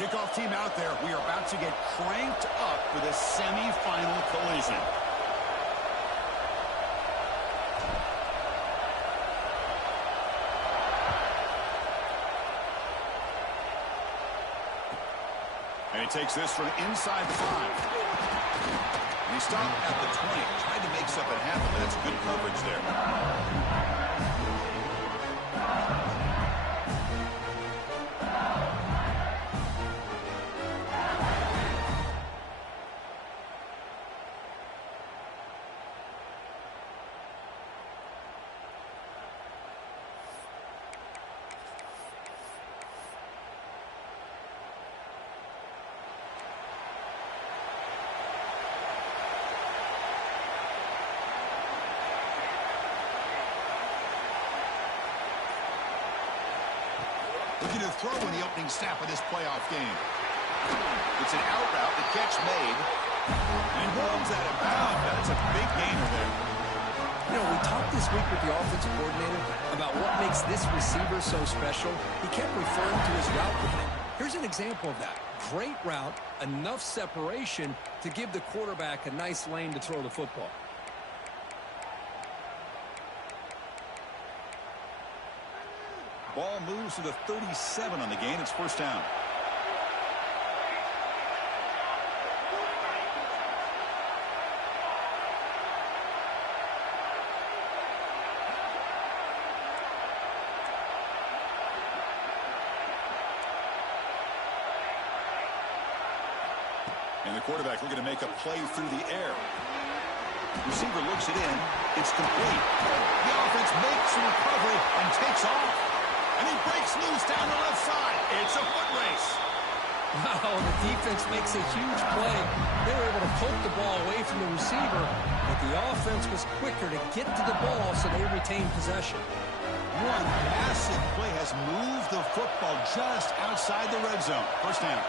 Kickoff team out there. We are about to get cranked up for this semifinal collision. And he takes this from inside the 5. And he stopped at the 20. Tried to make something happen, but that's good coverage there. Looking to throw in the opening snap of this playoff game. It's an out route, the catch made. And he rolls that about. That's a big gainer there. You know, we talked this week with the offensive coordinator about what makes this receiver so special. He kept referring to his route running. Here's an example of that. Great route, enough separation to give the quarterback a nice lane to throw the football. Ball moves to the 37 on the gain. It's first down. And the quarterback looking to make a play through the air. Receiver looks it in. It's complete. The offense makes a recovery and takes off. And he breaks loose down the left side. It's a foot race. Wow, the defense makes a huge play. They were able to poke the ball away from the receiver, but the offense was quicker to get to the ball, so they retained possession. One massive play has moved the football just outside the red zone. First down.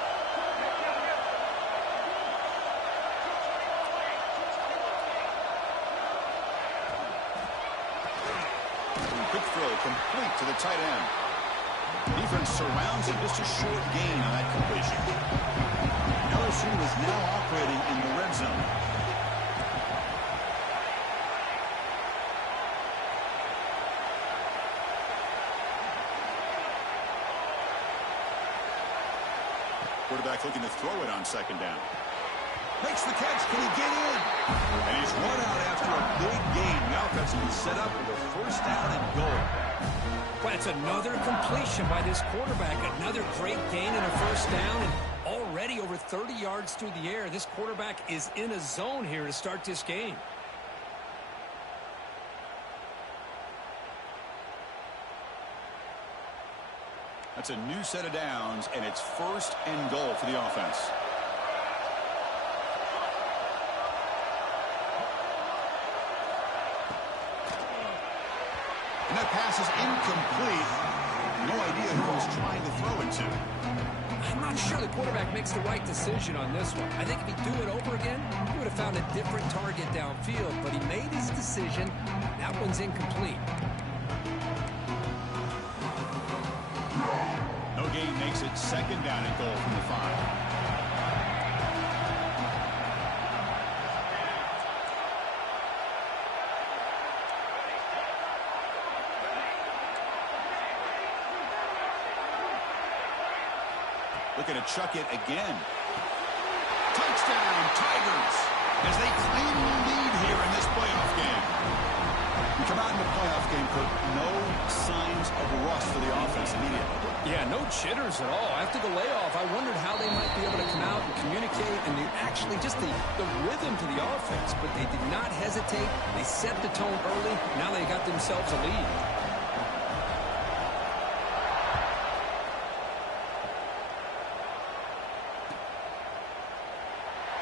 Quick throw complete to the tight end. Defense surrounds him, just a short gain on that completion. LSU is now operating in the red zone. Quarterback looking to throw it on second down. Makes the catch. Can he get in? And he's run out after a big gain. The offense will be set up with a first down and goal. But it's another completion by this quarterback. Another great gain and a first down. And already over 30 yards through the air. This quarterback is in a zone here to start this game. That's a new set of downs, and it's first and goal for the offense. And that pass is incomplete. No idea who he was trying to throw it to. I'm not sure the quarterback makes the right decision on this one. I think if he'd do it over again, he would have found a different target downfield. But he made his decision. That one's incomplete. No gain makes it second down and goal from the 5. Looking to chuck it again. Touchdown, Tigers, as they claim the lead here in this playoff game. We come out in the playoff game, Kurt, no signs of rust for the offense immediately. Yeah, no jitters at all. After the layoff, I wondered how they might be able to come out and communicate and actually just the rhythm to the offense. But they did not hesitate. They set the tone early. Now they got themselves a lead.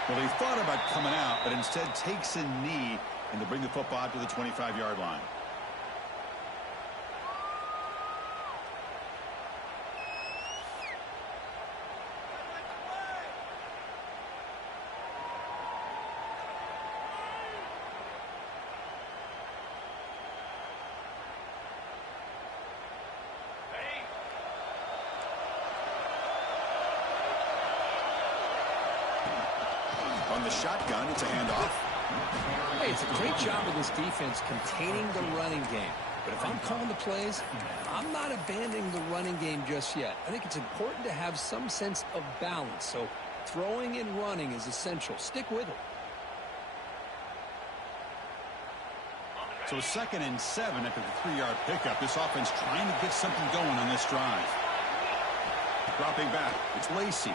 Well, he thought about coming out, but instead takes a knee and to bring the football out to the 25-yard line. shotgun. It's a handoff. Hey, it's a great job of this defense containing the running game. But if I'm calling the plays, I'm not abandoning the running game just yet. I think it's important to have some sense of balance. So throwing and running is essential. Stick with it. So 2nd and 7 after the 3-yard pickup. This offense trying to get something going on this drive. Dropping back. It's Lacy.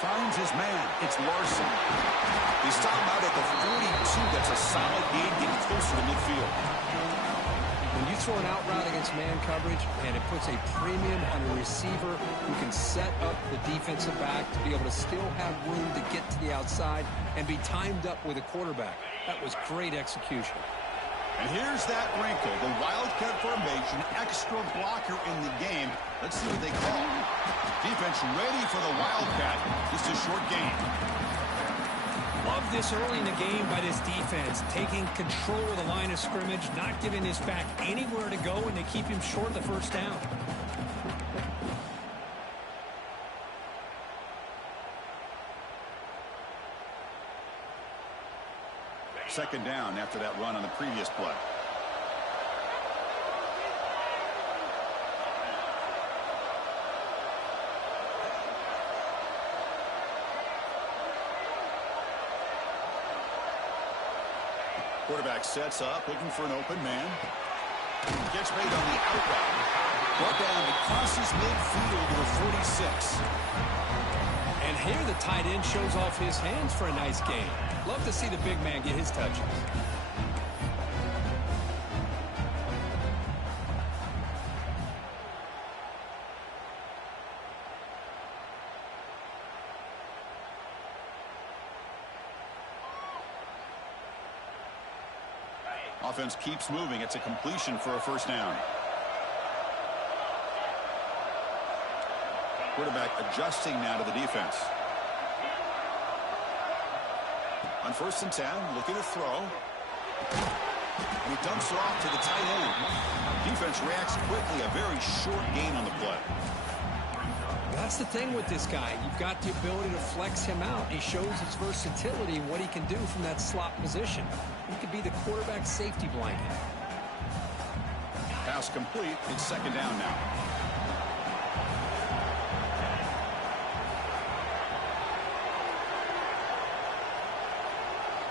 Finds his man. It's Larson. They stop him out at the 42. That's a solid gain, getting closer to midfield. When you throw an out route against man coverage, and it puts a premium on a receiver who can set up the defensive back to be able to still have room to get to the outside and be timed up with a quarterback. That was great execution. And here's that wrinkle. The Wildcat formation, extra blocker in the game. Let's see what they call. Defense ready for the Wildcat. Just a short gain. Love this early in the game by this defense, taking control of the line of scrimmage, not giving this back anywhere to go, and they keep him short of the first down. Second down after that run on the previous play. Quarterback sets up, looking for an open man. Gets made on the out route. Brought down and crosses midfield to the 46. And here the tight end shows off his hands for a nice gain. Love to see the big man get his touches. Offense keeps moving. It's a completion for a first down. Quarterback adjusting now to the defense. On 1st and 10, looking to throw. And he dumps it off to the tight end. Defense reacts quickly. A very short gain on the play. That's the thing with this guy. You've got the ability to flex him out. He shows his versatility and what he can do from that slot position. He could be the quarterback safety blanket. Pass complete. It's second down now.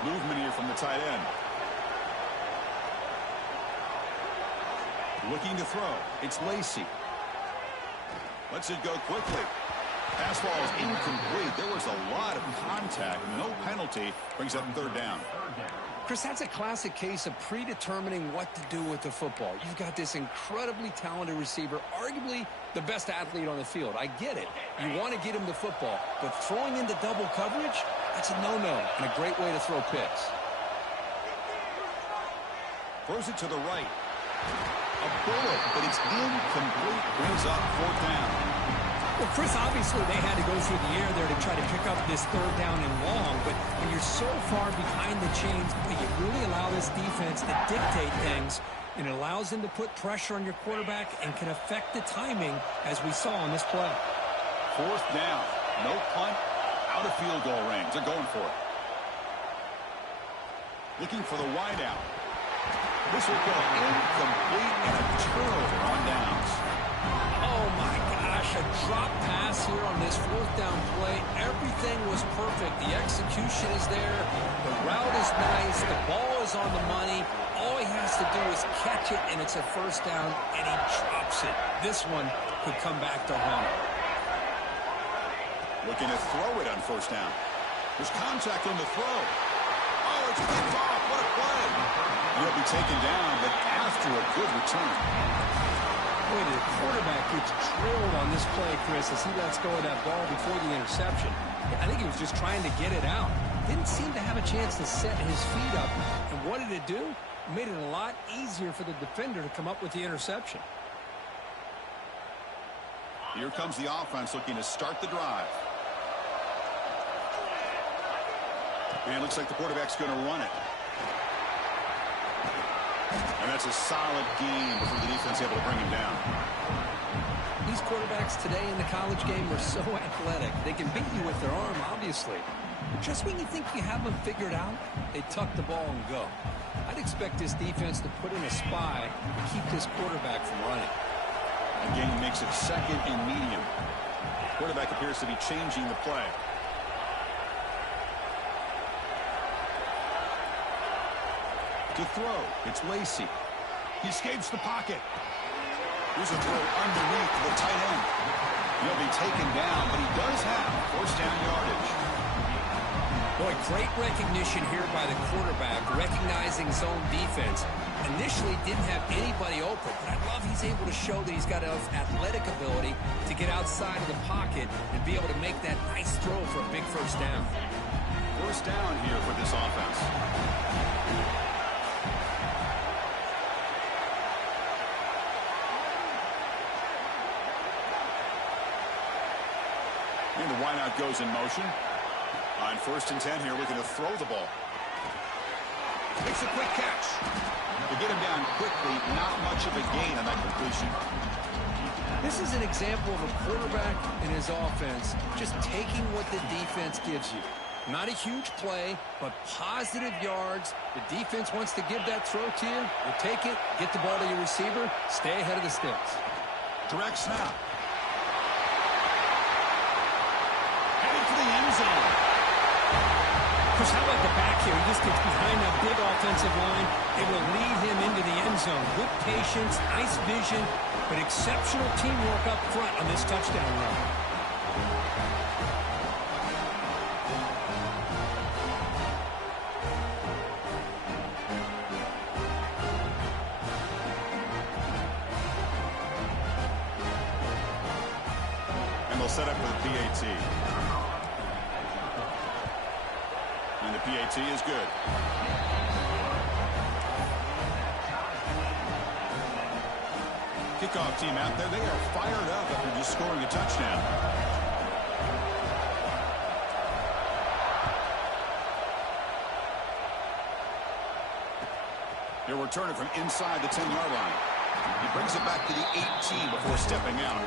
Movement here from the tight end. Looking to throw. It's Lacy. Lets it go quickly. Pass ball is incomplete. There was a lot of contact. No penalty. Brings up 3rd down. Chris, that's a classic case of predetermining what to do with the football. You've got this incredibly talented receiver, arguably the best athlete on the field. I get it. You want to get him the football, but throwing into double coverage, that's a no-no and a great way to throw picks. Throws it to the right. A bullet, but it's incomplete. Brings up 4th down. Well, Chris, obviously they had to go through the air there to try to pick up this 3rd down and long, but when you're so far behind the chains, you really allow this defense to dictate things, and it allows them to put pressure on your quarterback and can affect the timing, as we saw on this play. 4th down. No punt. Out of field goal range. They're going for it. Looking for the wide out. This will go incomplete and a turnover on downs. Oh, my gosh, a drop pass here on this 4th down play. Everything was perfect. The execution is there. The route is nice. The ball is on the money. All he has to do is catch it, and it's a 1st down, and he drops it. This one could come back to haunt him. Looking to throw it on 1st down. There's contact on the throw. Oh, it's picked off. What a play. He'll be taken down, but after a good return. Boy, the quarterback gets drilled on this play, Chris, as he lets go of that ball before the interception. I think he was just trying to get it out. Didn't seem to have a chance to set his feet up. And what did it do? It made it a lot easier for the defender to come up with the interception. Here comes the offense looking to start the drive. And it looks like the quarterback's going to run it. And that's a solid game before the defense able to bring him down. These quarterbacks today in the college game are so athletic. They can beat you with their arm, obviously. Just when you think you have them figured out, they tuck the ball and go. I'd expect this defense to put in a spy to keep this quarterback from running. Again, he makes it second and medium. Quarterback appears to be changing the play. To throw, it's Lacy. He escapes the pocket. Here's a throw underneath the tight end. He'll be taken down, but he does have first down yardage. Boy, great recognition here by the quarterback, recognizing zone defense. Initially didn't have anybody open, but I love he's able to show that he's got enough athletic ability to get outside of the pocket and be able to make that nice throw for a big first down. First down here for this offense. And the wideout goes in motion. On first and 10 here, looking to throw the ball. Makes a quick catch. To get him down quickly, not much of a gain on that completion. This is an example of a quarterback and his offense just taking what the defense gives you. Not a huge play, but positive yards. The defense wants to give that throw to you. You take it, get the ball to your receiver, stay ahead of the sticks. Direct snap. Heading for the end zone. Chris, how about the back here? He just gets behind that big offensive line, able to lead him into the end zone. Good patience, nice vision, but exceptional teamwork up front on this touchdown run. And they'll set up with a PAT. And the PAT is good. Kickoff team out there. They are fired up after just scoring a touchdown. He'll return it from inside the 10-yard line. He brings it back to the 18 before stepping out.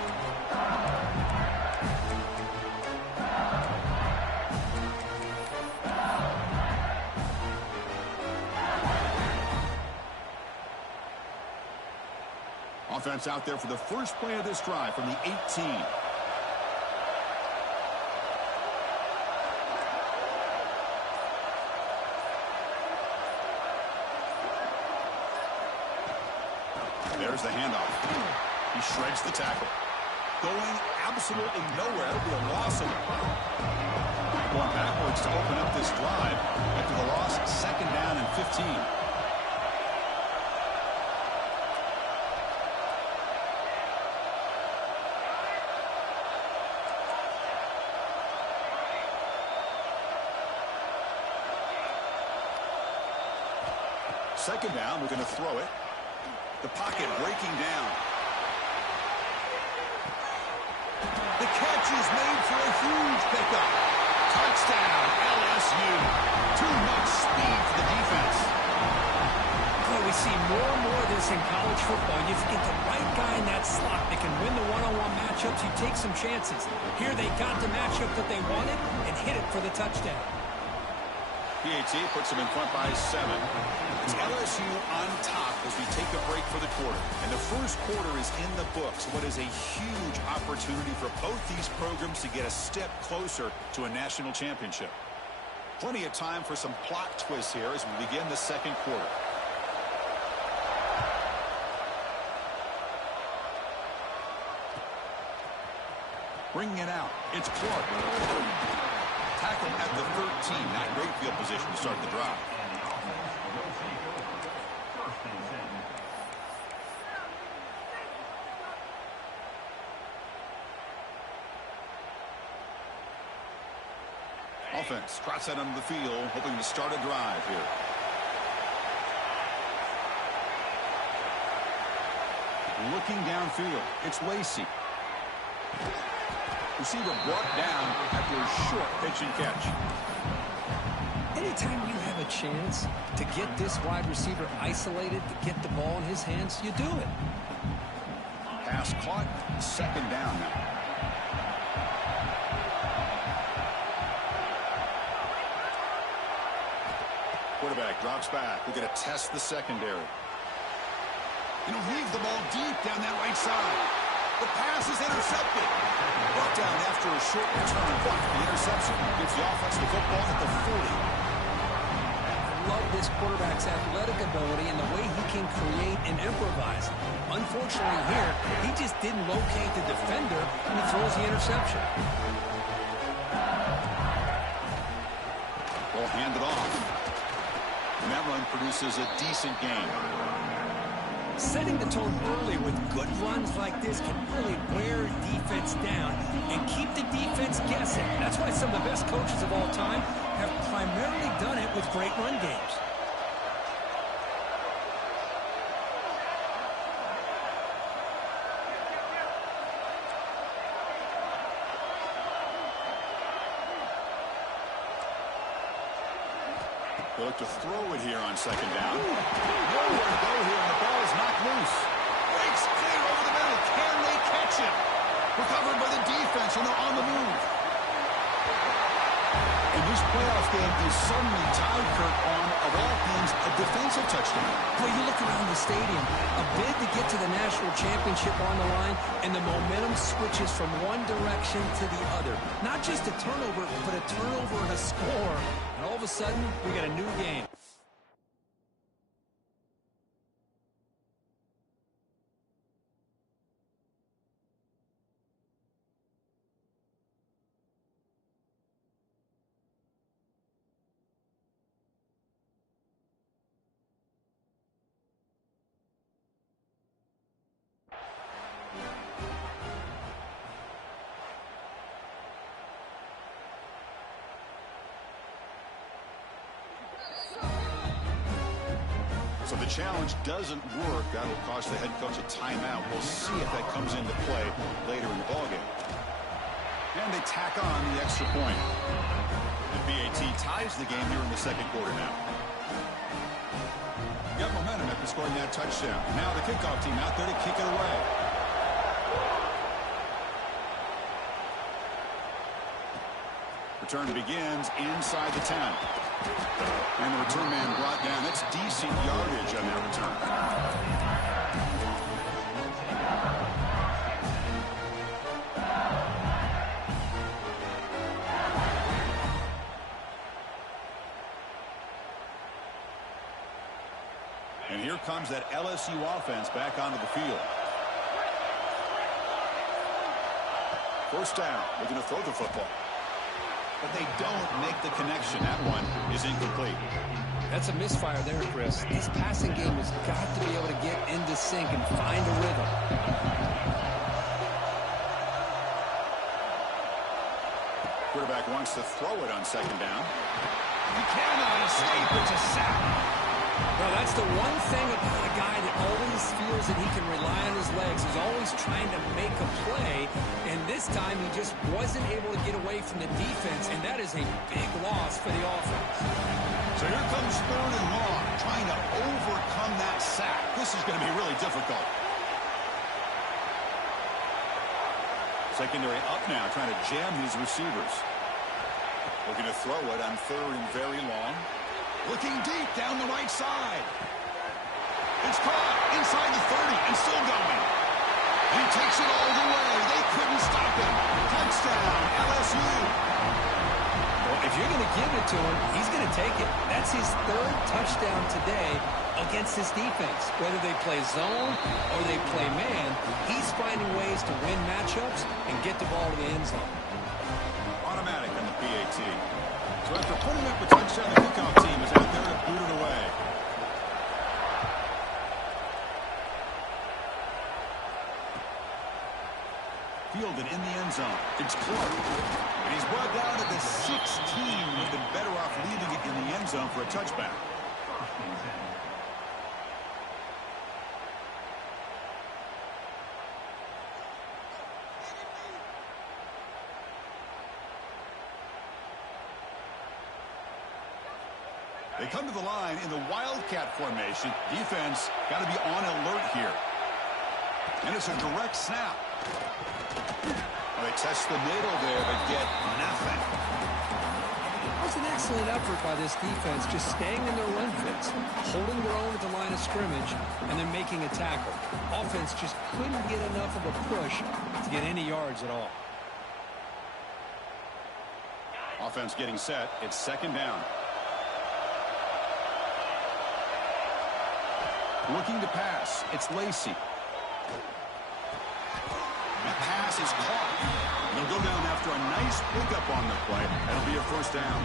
Offense out there for the first play of this drive from the 18. There's the handoff. He shreds the tackle. Going absolutely nowhere. It'll be a loss of it. Going backwards to open up this drive after the loss, second down and 15. Second down, we're going to throw it. The pocket breaking down. The catch is made for a huge pickup. Touchdown, LSU. Too much speed for the defense. Boy, we see more and more of this in college football. You get the right guy in that slot that can win the one-on-one matchups. You take some chances. Here they got the matchup that they wanted and hit it for the touchdown. PAT puts them in front by 7. It's LSU on top as we take a break for the quarter. And the first quarter is in the books. What is a huge opportunity for both these programs to get a step closer to a national championship. Plenty of time for some plot twists here as we begin the second quarter. Bringing it out. It's Clark. Tackle at the 13. Not great field position to start the drive. Offense trots out onto the field, hoping to start a drive here. Looking downfield, it's Lacy. Receiver brought down after a short pitch and catch. Anytime you have a chance to get this wide receiver isolated, to get the ball in his hands, you do it. Pass caught. Second down now. Quarterback drops back. We're going to test the secondary. And he'll leave the ball deep down that right side. The pass is intercepted. Brought down after a short return. The interception gives the offense the football at the 40. Love this quarterback's athletic ability and the way he can create and improvise. Unfortunately here, he just didn't locate the defender and he throws the interception. Ball handed off. And that run produces a decent gain. Setting the tone early with good runs like this can really wear defense down and keep the defense guessing. That's why some of the best coaches of all time have primarily done it with great run games. They look to throw it here on second down. Nowhere to go here, and the ball is knocked loose. Breaks clear over the middle. Can they catch him? Recovered by the defense, and they're on the move. And this playoff game is suddenly tied, Kurt, on, of all things, a defensive touchdown. Well, you look around the stadium, a bid to get to the national championship on the line, and the momentum switches from one direction to the other. Not just a turnover, but a turnover and a score. And all of a sudden, we got a new game. So the challenge doesn't work. That'll cost the head coach a timeout. We'll see if that comes into play later in the ballgame. And they tack on the extra point. The BAT ties the game here in the second quarter now. Got momentum after scoring that touchdown. Now the kickoff team out there to kick it away. Return begins inside the 10. And the return man brought down. That's decent yardage on that return. And here comes that LSU offense back onto the field. First down. They're going to throw the football. But they don't make the connection. That one is incomplete. That's a misfire there, Chris. This passing game has got to be able to get into sync and find a rhythm. Quarterback wants to throw it on second down. He cannot escape. It's a sack. Well, that's the one thing about a guy that always feels that he can rely on his legs. He's always trying to make a play, and this time he just wasn't able to get away from the defense, and that is a big loss for the offense. So here comes third and long, trying to overcome that sack. This is going to be really difficult. Secondary up now, trying to jam these receivers. Looking to throw it on third and very long. Looking deep down the right side. It's caught inside the 30 and still going. And he takes it all the way. They couldn't stop him. Touchdown, LSU. Well, if you're going to give it to him, he's going to take it. That's his third touchdown today against this defense. Whether they play zone or they play man, he's finding ways to win matchups and get the ball to the end zone. Automatic on the PAT. So after putting up a touchdown, the kickoff team is out there to boot it away. Fielded in the end zone. It's Clark. And he's brought down to the 16. Would have been better off leaving it in the end zone for a touchback. They come to the line in the Wildcat formation. Defense got to be on alert here. And it's a direct snap. Well, they test the middle there, but get nothing. That was an excellent effort by this defense, just staying in their run fits, holding their own at the line of scrimmage, and then making a tackle. Offense just couldn't get enough of a push to get any yards at all. Offense getting set. It's second down. Looking to pass. It's Lacy. That pass is caught. They'll go down after a nice pickup on the play. That'll be a first down.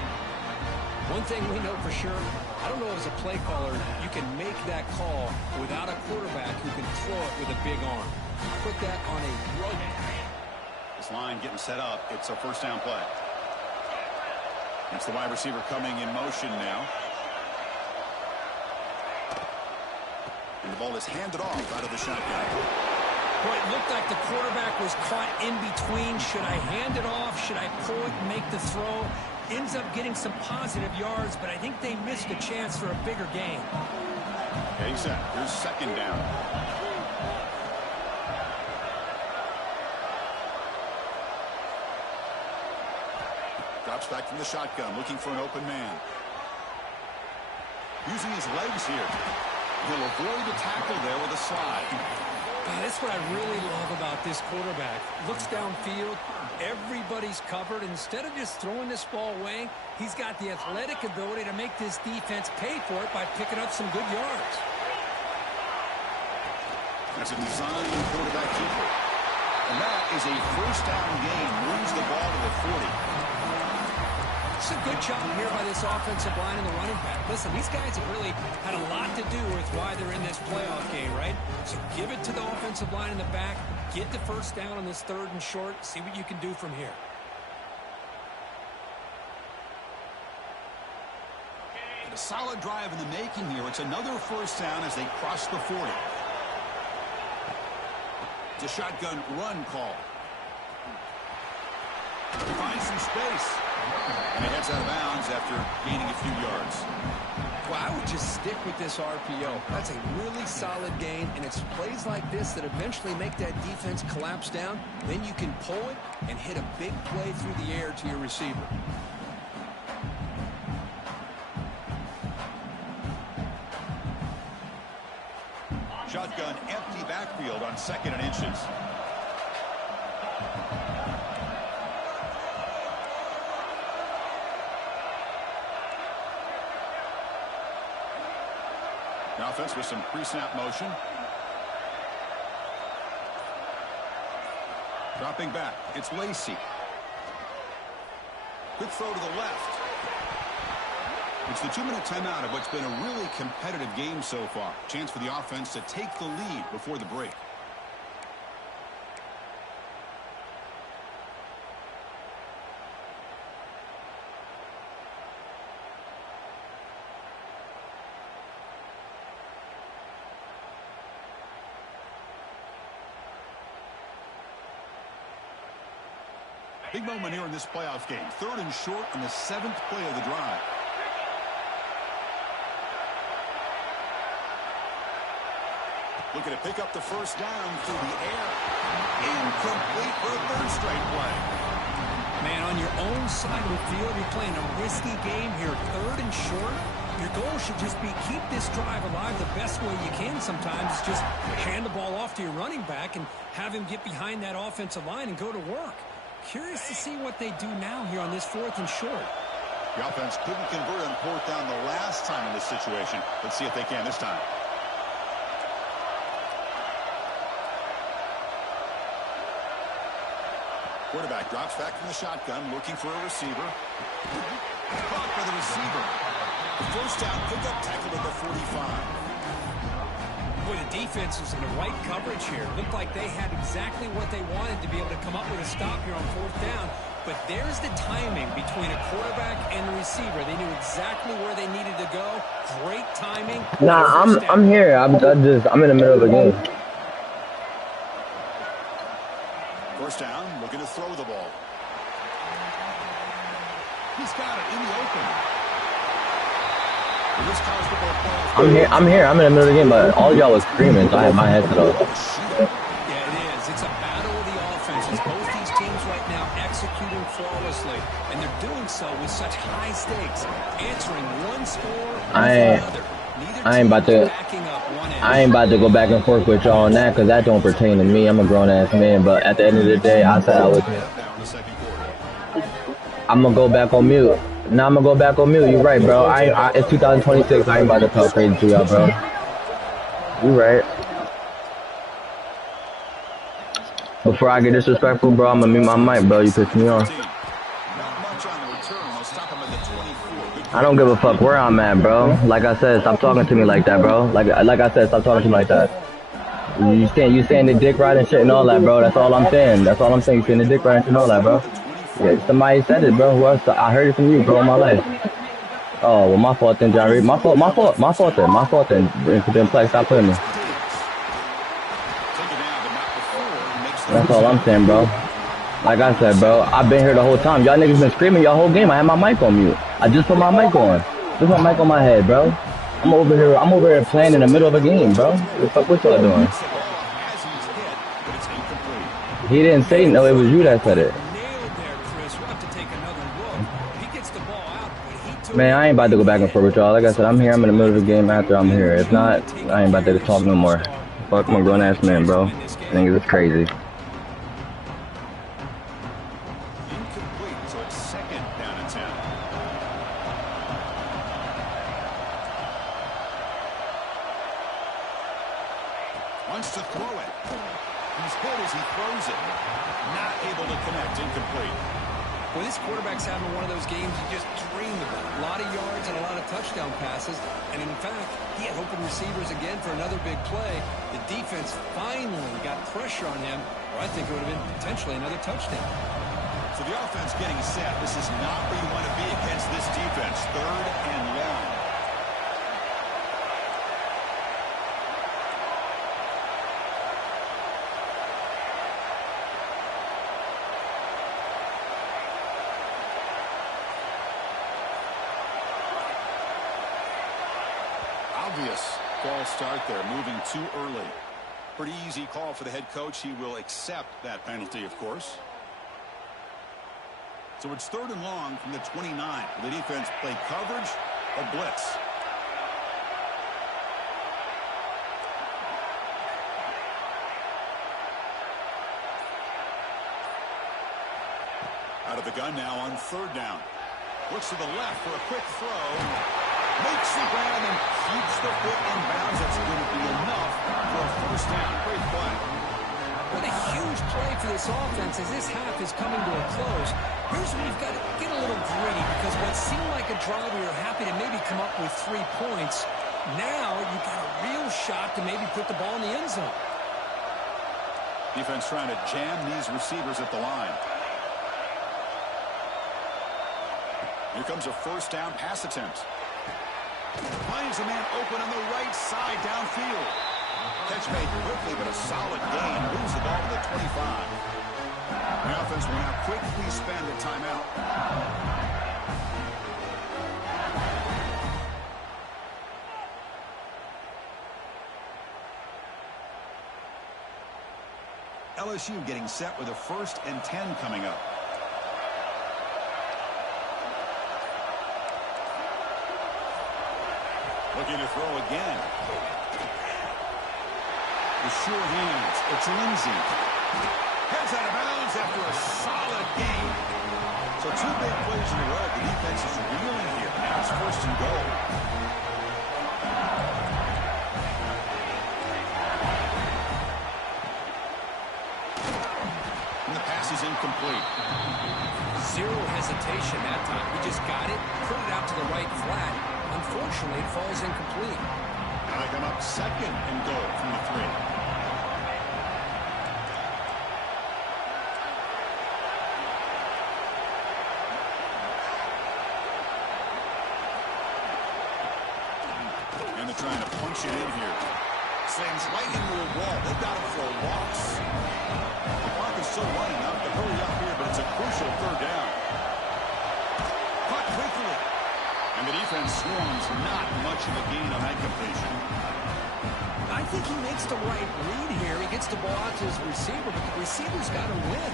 One thing we know for sure, I don't know as a play caller, you can make that call without a quarterback who can throw it with a big arm. Put that on a rope. This line getting set up. It's a first down play. It's the wide receiver coming in motion now. And the ball is handed off out of the shotgun. Boy, it looked like the quarterback was caught in between. Should I hand it off? Should I pull it and make the throw? Ends up getting some positive yards, but I think they missed a chance for a bigger gain. Okay, set. Here's second down. Drops back from the shotgun, looking for an open man. Using his legs here. He'll avoid the tackle there with a slide. That's what I really love about this quarterback. Looks downfield, everybody's covered. Instead of just throwing this ball away, he's got the athletic ability to make this defense pay for it by picking up some good yards. That's a design quarterback keeper. And that is a first down gain. Moves the ball to the 40. It's a good job here by this offensive line and the running back. Listen, these guys have really had a lot to do with why they're in this playoff game, right? So give it to the offensive line in the back. Get the first down on this third and short. See what you can do from here. A solid drive in the making here. It's another first down as they cross the 40. It's a shotgun run call. He finds some space. And he heads out of bounds after gaining a few yards. Well, I would just stick with this RPO. That's a really solid gain, and it's plays like this that eventually make that defense collapse down. Then you can pull it and hit a big play through the air to your receiver. Shotgun empty backfield on second and inches. The offense with some pre-snap motion. Dropping back. It's Lacy. Quick throw to the left. It's the 2-minute timeout of what's been a really competitive game so far. Chance for the offense to take the lead before the break. Big moment here in this playoff game. Third and short on the 7th play of the drive. Looking to pick up the first down through the air. Incomplete for a third straight play. Man, on your own side of the field, you're playing a risky game here. Third and short. Your goal should just be keep this drive alive the best way you can sometimes. Is just hand the ball off to your running back and have him get behind that offensive line and go to work. Curious to see what they do now here on this 4th and short. The offense couldn't convert on 4th down the last time in this situation. Let's see if they can this time. Quarterback drops back from the shotgun, looking for a receiver. Caught by the receiver. First down, pickup, tackled at the 45. Boy, the defense was in the right coverage here. Looked like they had exactly what they wanted to be able to come up with a stop here on 4th down. But there's the timing between a quarterback and the receiver. They knew exactly where they needed to go. Great timing. Nah, I'm here. I'm in the middle of the game. First down, looking to throw the ball. He's got it in the open. I'm here. I'm in the middle of the game, but all y'all was screaming, so I had my headset off. Yeah, executing flawlessly, and they're doing so with such high stakes, answering one score with another. I ain't about to go back and forth with y'all on that because that don't pertain to me. I'm a grown ass man, but at the end of the day, I said I was. I'm gonna go back on mute. Now I'm gonna go back on mute. You right, bro. It's 2026. I ain't about to talk crazy to y'all, bro. You right. Before I get disrespectful, bro, I'm gonna mute my mic, bro. You piss me off. I don't give a fuck where I'm at, bro. Like I said, stop talking to me like that, bro. Like I said, stop talking to me like that. You saying the dick riding shit and all that, bro. That's all I'm saying. That's all I'm saying. You saying the dick riding shit and all that, bro. Yeah, somebody said it, bro. Who else? I heard it from you, bro, in my life. Oh, well, my fault then, John Reed. My fault then. Then play, stop putting me. That's all I'm saying, bro. Like I said, bro, I've been here the whole time. Y'all niggas been screaming y'all whole game. I had my mic on mute. I just put my mic on. Just my mic on my head, bro. I'm over here playing in the middle of a game, bro. What the fuck, what y'all doing? He didn't say no, it was you that said it. Man, I ain't about to go back and forth with y'all. Like I said, I'm here. I'm in the middle of the game after I'm here. If not, I ain't about to talk no more. Fuck, I'm a grown ass man, bro. I think it's crazy. Incomplete, so it's second down and 10. Wants to throw it. He's hit as he throws it. Not able to connect. Incomplete. Well, this quarterback's having one of those games you just dream about. A lot of yards and a lot of touchdown passes. And in fact, he had open receivers again for another big play. The defense finally got pressure on him, or I think it would have been potentially another touchdown. So the offense getting set. This is not where you want to be against this defense. Third and long. Obvious false start there, moving too early. Pretty easy call for the head coach. He will accept that penalty, of course. So it's third and long from the 29. Will the defense play coverage or blitz? Out of the gun now on third down. Looks to the left for a quick throw. Makes the grab and keeps the foot in bounds. That's going to be enough for a first down. Great play. What a huge play for this offense as this half is coming to a close. Here's where you've got to get a little gritty because what seemed like a drive we were happy to maybe come up with 3 points, now you've got a real shot to maybe put the ball in the end zone. Defense trying to jam these receivers at the line. Here comes a first down pass attempt. Finds a man open on the right side downfield. Catch made quickly, but a solid gain. Moves the ball to the 25. The offense will now quickly spend a timeout. LSU getting set with a 1st and 10 coming up. Looking to throw again. The sure hands. It's Lindsey. Heads out of bounds after a solid game. So 2 big plays in a row. The defense is reeling here. Now it's 1st and goal. And the pass is incomplete. Zero hesitation that time. We just got it, put it out to the right flat. Unfortunately, it falls incomplete. Now they come up 2nd and goal from the 3. And they're trying to punch it in here. Slams right into a wall. They've got him for a loss. The clock is still running out to hurry up here, but it's a crucial 3rd down. Caught quickly. And And the defense swarms not much of a gain on that completion. I think he makes the right read here. He gets the ball out to his receiver, but the receiver's got to win.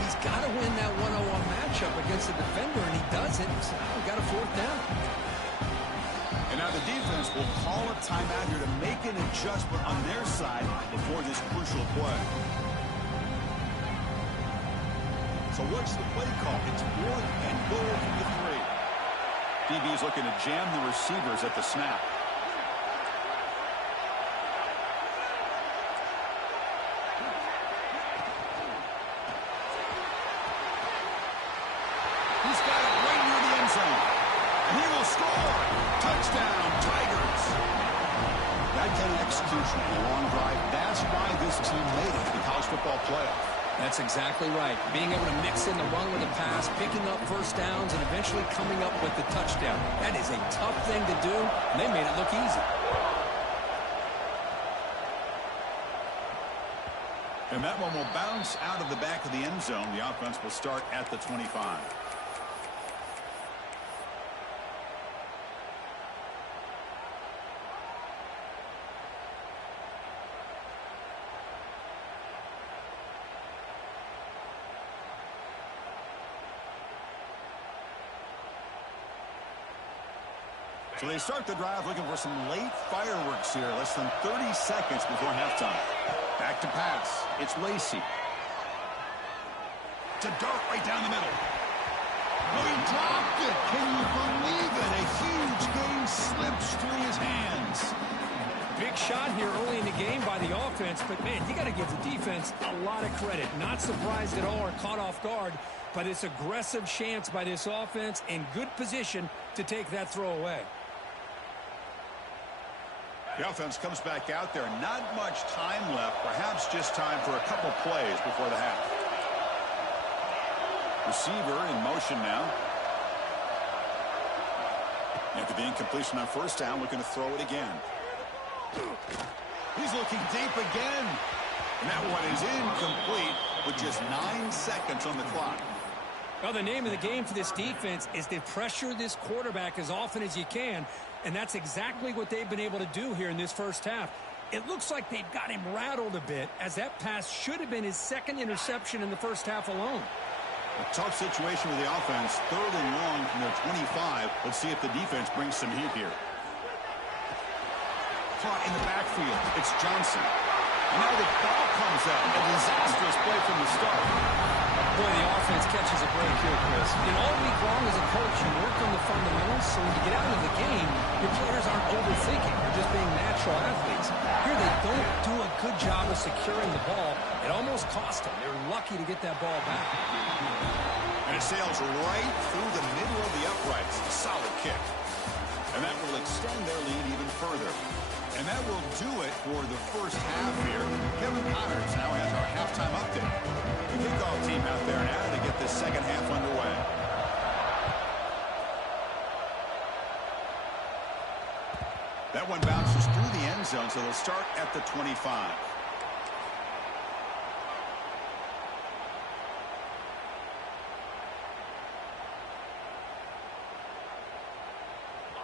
He's got to win that one-on-one matchup against the defender, and he does it. So now we've got a 4th down. And now the defense will call a timeout here to make an adjustment on their side before this crucial play. So what's the play call? It's 4th and goal from the 3. DB is looking to jam the receivers at the snap. He's got it right near the end zone. And he will score. Touchdown, Tigers. That kind of execution on a long drive, that's why this team made it to the college football playoff. That's exactly right. Being able to mix in the run with the pass, picking up first downs, and eventually coming up with the touchdown. That is a tough thing to do, and they made it look easy. And that one will bounce out of the back of the end zone. The offense will start at the 25. So they start the drive looking for some late fireworks here. Less than 30 seconds before halftime. Back to pass. It's Lacey. To dart right down the middle. Oh, he dropped it. Can you believe it? A huge game slips through his hands. Big shot here early in the game by the offense, but, man, you got to give the defense a lot of credit. Not surprised at all or caught off guard, but it's aggressive chance by this offense in good position to take that throw away. The offense comes back out there. Not much time left. Perhaps just time for a couple plays before the half. Receiver in motion now. After the incompletion on first down, looking to throw it again. He's looking deep again. And that one is incomplete with just 9 seconds on the clock. Well, the name of the game for this defense is to pressure this quarterback as often as you can, and that's exactly what they've been able to do here in this first half. It looks like they've got him rattled a bit, as that pass should have been his 2nd interception in the first half alone. A tough situation with the offense. 3rd and long from their 25. Let's see if the defense brings some heat here. Caught in the backfield. It's Johnson. And now the ball comes out. A disastrous play from the start. Boy, the offense catches a break here, Chris. And all week long as a coach, you work on the fundamentals, so when you get out of the game, your players aren't overthinking. They're just being natural athletes. Here they don't do a good job of securing the ball. It almost cost them. They're lucky to get that ball back. And it sails right through the middle of the uprights. Solid kick. And that will extend their lead even further. And that will do it for the first half here. Kevin Connors now has our halftime update. The kickoff team out there now to get this second half underway. That one bounces through the end zone, so they'll start at the 25.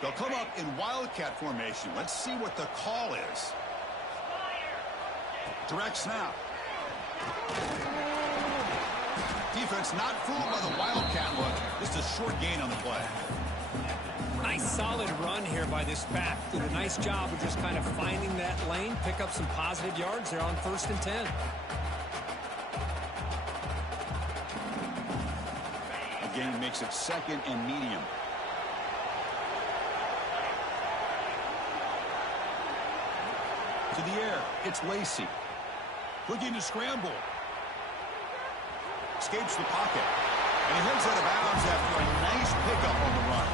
They'll come up in wildcat formation. Let's see what the call is. Direct snap. Defense not fooled by the wildcat look. Just a short gain on the play. Nice solid run here by this back. Did a nice job of just kind of finding that lane, pick up some positive yards there on 1st and 10. Again, makes it 2nd and medium. To the air, it's Lacey. Looking to scramble. Escapes the pocket. And he heads out of bounds after a nice pickup on the run.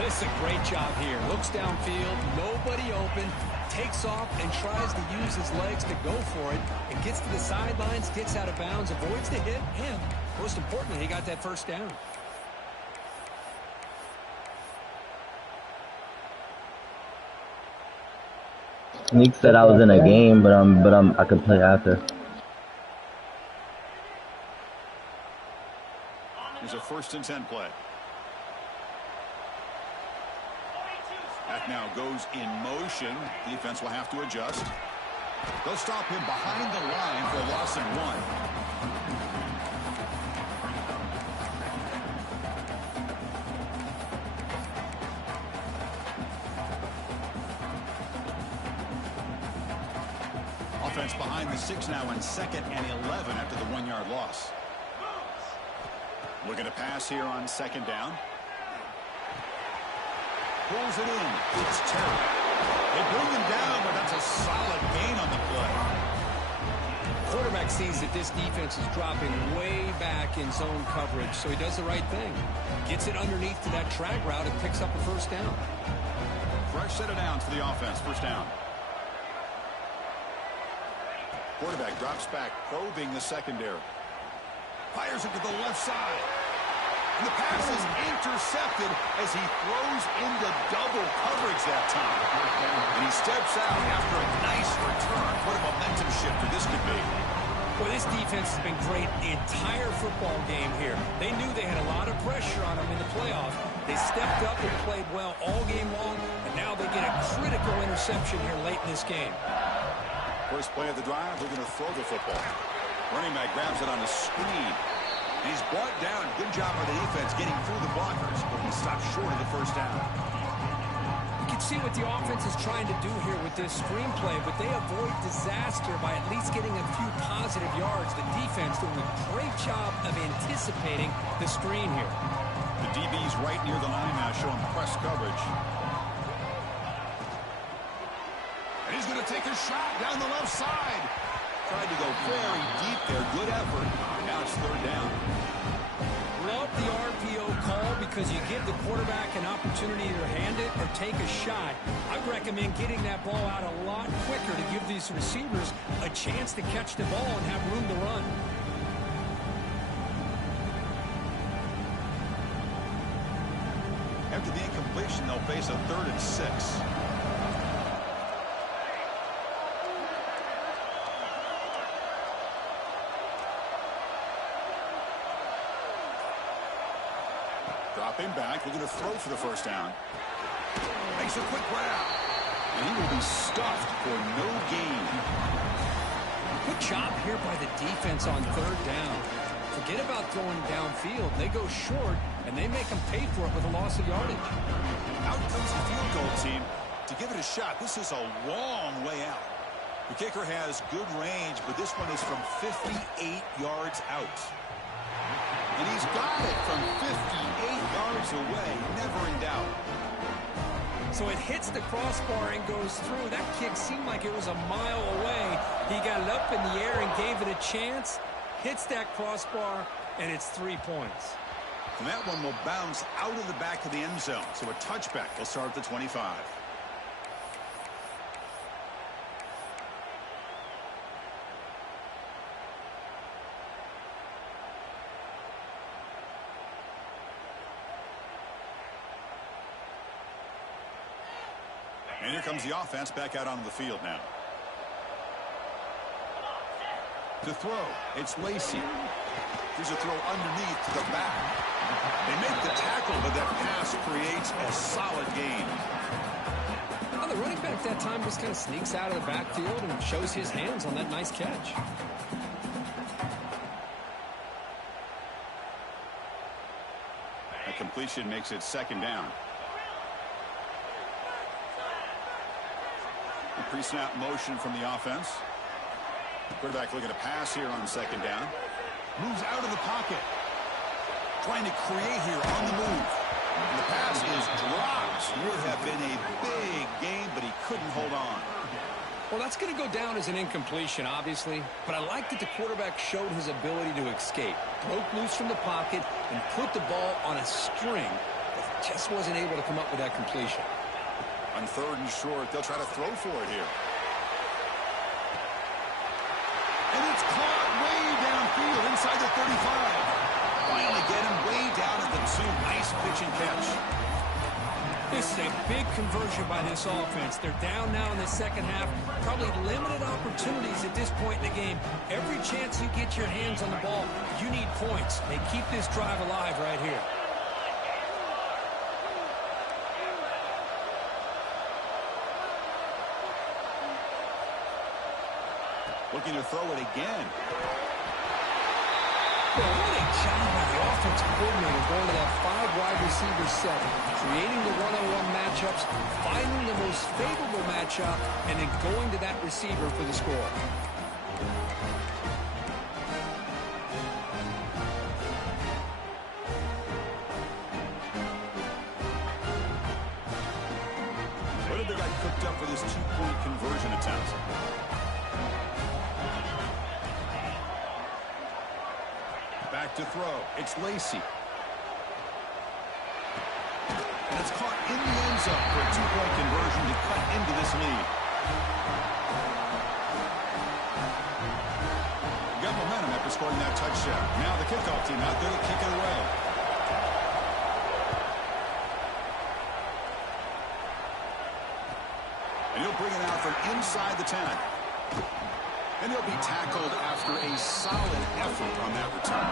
This is a great job here. Looks downfield, nobody open, takes off and tries to use his legs to go for it, and gets to the sidelines, gets out of bounds, avoids the hit, and most importantly, he got that first down. Nick said I was in a game, but I could play after. Here's a 1st and 10 play. That now goes in motion. Defense will have to adjust. They'll stop him behind the line for a loss of 1. Offense behind the 6 now in 2nd and 11 after the 1-yard loss. Looking to pass here on 2nd down. Pulls it in. It's Terry. They bring him down, but that's a solid gain on the play. Quarterback sees that this defense is dropping way back in zone coverage, so he does the right thing. Gets it underneath to that drag route and picks up a 1st down. Fresh set of downs for the offense. 1st down. Quarterback drops back, probing the secondary. Fires it to the left side. And the pass is intercepted as he throws into double coverage that time. And he steps out after a nice return. What a momentum shifter this could be. Well, this defense has been great the entire football game here. They knew they had a lot of pressure on them in the playoff. They stepped up and played well all game long, and now they get a critical interception here late in this game. First play of the drive, they're going to throw the football. Running back grabs it on a screen. And he's brought down. Good job by the defense getting through the blockers, but he stopped short of the 1st down. You can see what the offense is trying to do here with this screenplay, but they avoid disaster by at least getting a few positive yards. The defense doing a great job of anticipating the screen here. The DB's right near the line now, showing press coverage. And he's going to take a shot down the left side. Tried to go very deep there. Good effort. Now it's 3rd down. Love the RPO call because you give the quarterback an opportunity to hand it or take a shot. I recommend getting that ball out a lot quicker to give these receivers a chance to catch the ball and have room to run. After the incompletion, they'll face a 3rd and 6. Dropping back, looking to throw for the 1st down. Makes a quick grab. And he will be stuffed for no gain. Good job here by the defense on 3rd down. Forget about throwing downfield. They go short, and they make them pay for it with a loss of yardage. Out comes the field goal team to give it a shot. This is a long way out. The kicker has good range, but this one is from 58 yards out. And he's got it from 58 yards away, never in doubt. So it hits the crossbar and goes through. That kick seemed like it was a mile away. He got it up in the air and gave it a chance. Hits that crossbar, and it's 3 points. And that one will bounce out of the back of the end zone. So a touchback will start at the 25. And here comes the offense back out onto the field now. To throw, it's Lacey. Here's a throw underneath to the back. They make the tackle, but that pass creates a solid gain. Well, the running back that time just kind of sneaks out of the backfield and shows his hands on that nice catch. A completion makes it 2nd down. Pre-snap motion from the offense. Quarterback looking to pass here on 2nd down. Moves out of the pocket. Trying to create here on the move. And the pass is dropped. Would have been a big game, but he couldn't hold on. Well, that's going to go down as an incompletion, obviously. But I like that the quarterback showed his ability to escape. Broke loose from the pocket and put the ball on a string. But he just wasn't able to come up with that completion. On 3rd and short, they'll try to throw for it here. And it's caught way downfield inside the 35. Finally get him way down at the 2. Nice pitch and catch. This is a big conversion by this offense. They're down now in the 2nd half. Probably limited opportunities at this point in the game. Every chance you get your hands on the ball, you need points. They keep this drive alive right here. Looking to throw it again. Well, what a job by the offensive coordinator going to that 5-wide receiver set, creating the one-on-one matchups, finding the most favorable matchup, and then going to that receiver for the score. What have they got cooked up for this two-point conversion attempt? Back to throw. It's Lacey. And it's caught in the end zone for a two-point conversion to cut into this lead. Got momentum after scoring that touchdown. Now the kickoff team out there to kick it away. And he'll bring it out from inside the 10. And he'll be tackled after a solid effort on that return.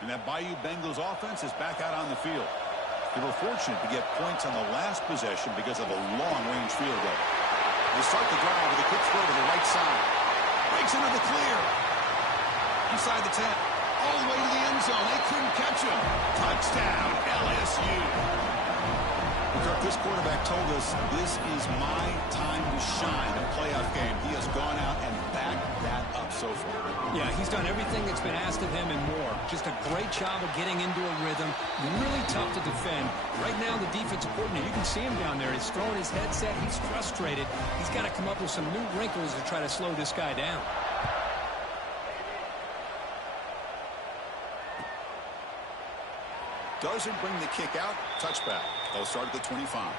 And that Bayou Bengals offense is back out on the field. They were fortunate to get points on the last possession because of a long-range field goal. They start the drive with a quick throw to the right side. Breaks into the clear. Inside the 10. All the way to the end zone. They couldn't catch him. Touchdown, LSU. Kirk, this quarterback told us this is my time to shine, a playoff game. He has gone out and backed that up so far. Yeah, he's done everything that's been asked of him and more. Just a great job of getting into a rhythm. Really tough to defend. Right now, the defensive coordinator, you can see him down there. He's throwing his headset. He's frustrated. He's got to come up with some new wrinkles to try to slow this guy down. Doesn't bring the kick out. Touchback. They'll start at the 25.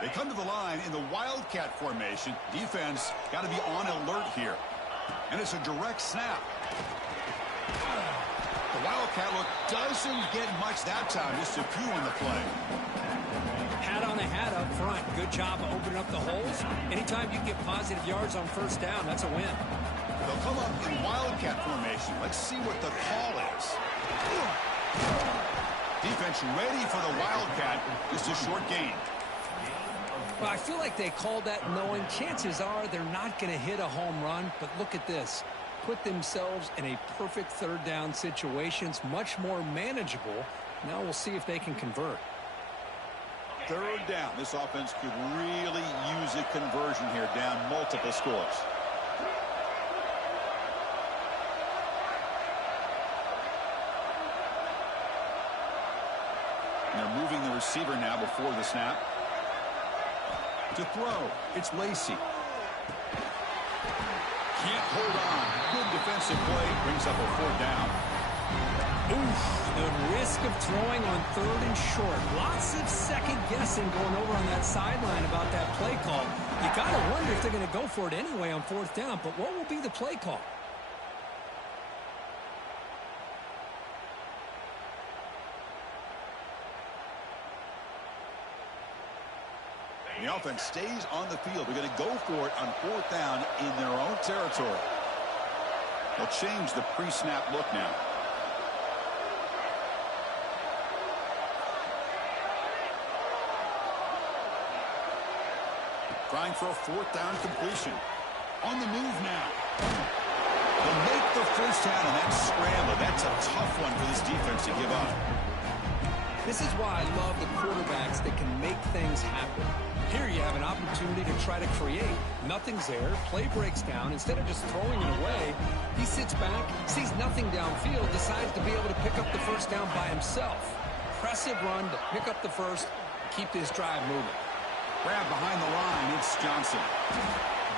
They come to the line in the Wildcat formation. Defense got to be on alert here. And it's a direct snap. The Wildcat look doesn't get much that time. Just a few on the play. Hat on a hat up front. Good job of opening up the holes. Anytime you get positive yards on first down, that's a win. They'll come up in Wildcat formation. Let's see what the call is. Defense ready for the Wildcat. Just a short gain. Well, I feel like they called that knowing chances are they're not going to hit a home run. But look at this. Put themselves in a perfect third down situation. It's much more manageable. Now we'll see if they can convert. Third down. This offense could really use a conversion here, down multiple scores. And they're moving the receiver now before the snap. To throw, it's Lacey. Can't hold on. Good defensive play. Brings up a fourth down. Oof, the risk of throwing on third and short. Lots of second guessing going over on that sideline about that play call. You got to wonder if they're going to go for it anyway on fourth down, but what will be the play call? The offense stays on the field. They're going to go for it on fourth down in their own territory. They'll change the pre-snap look now. Trying for a fourth down completion. On the move now. They'll make the first down, and that scramble. That's a tough one for this defense to give up. This is why I love the quarterbacks that can make things happen. Here you have an opportunity to try to create. Nothing's there. Play breaks down. Instead of just throwing it away, he sits back, sees nothing downfield, decides to be able to pick up the first down by himself. Impressive run to pick up the first, keep this drive moving. Grab behind the line, it's Johnson.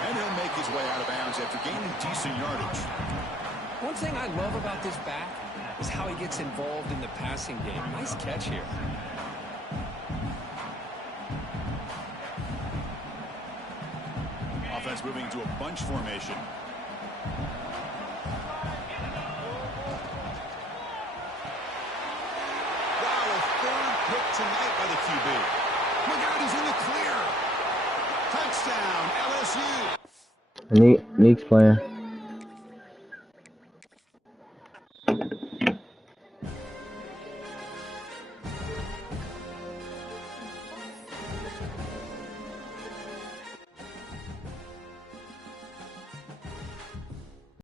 And he'll make his way out of bounds after gaining decent yardage. One thing I love about this back is how he gets involved in the passing game. Nice catch here. Offense moving to a bunch formation. QB. Look out, he's in the clear. Touchdown, LSU. Neek's playing.